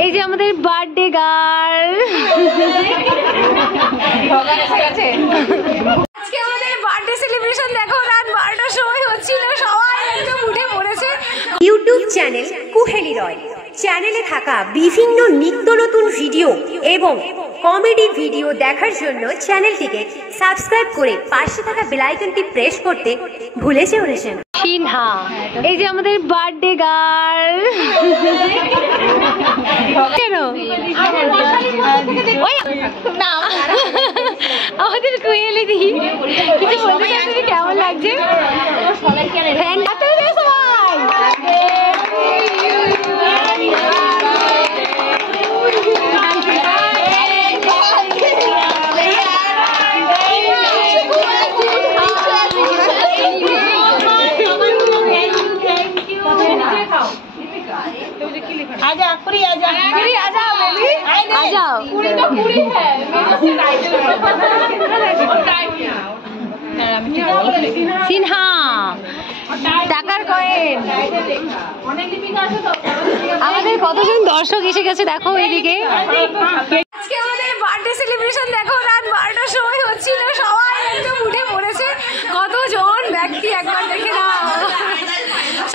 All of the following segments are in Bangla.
এই যে আমাদের বার্থডে গার্ল, আজকে আমাদের বার্থডে সেলিব্রেশন। দেখো রাত 12টার সময় হচ্ছিল, সবাই একদম উঠে পড়েছে। ইউটিউব চ্যানেল কুহেলি রয় চ্যানেলে থাকা বিভিন্ন নিত্য নতুন ভিডিও এবং কমেডি ভিডিও দেখার জন্য চ্যানেলটিকে সাবস্ক্রাইব করে পাশে থাকা বেল আইকনটি প্রেস করতে ভুলে যেও না। সিনহা, এই যে আমাদের বার্থডে গার্ল। কেন আমাদের কুহেলি দি কিছু বলতে চাচ্ছি, কেমন লাগছে? आजा पूरी आजा पूरी आजा बेबी आ जाओ। पूरी तो पूरी है मेरे से সিনহা টাকার কয়েন। আমাদের কতজন দর্শক এসে গেছে দেখো এইদিকে। আজকে আমাদের বার্থডে সেলিব্রেশন। দেখো রাত 12টার সময় হচ্ছিল, সবাই একদম উঠে পড়েছে। কতজন ব্যক্তি একবার দেখে না,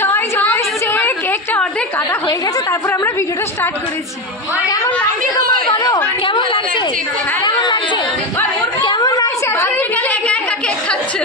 সবাই চলে এসেছে। কেকটা অর্ধেক কাটা হয়ে গেছে, তারপরে আমরা ভিডিওটা স্টার্ট করেছি। কেমন লাগছে তোমার বলো? কেমন লাগছে? কেমন লাগছে? কেমন লাগছে? আজকে একা একা কেক খাচ্ছে।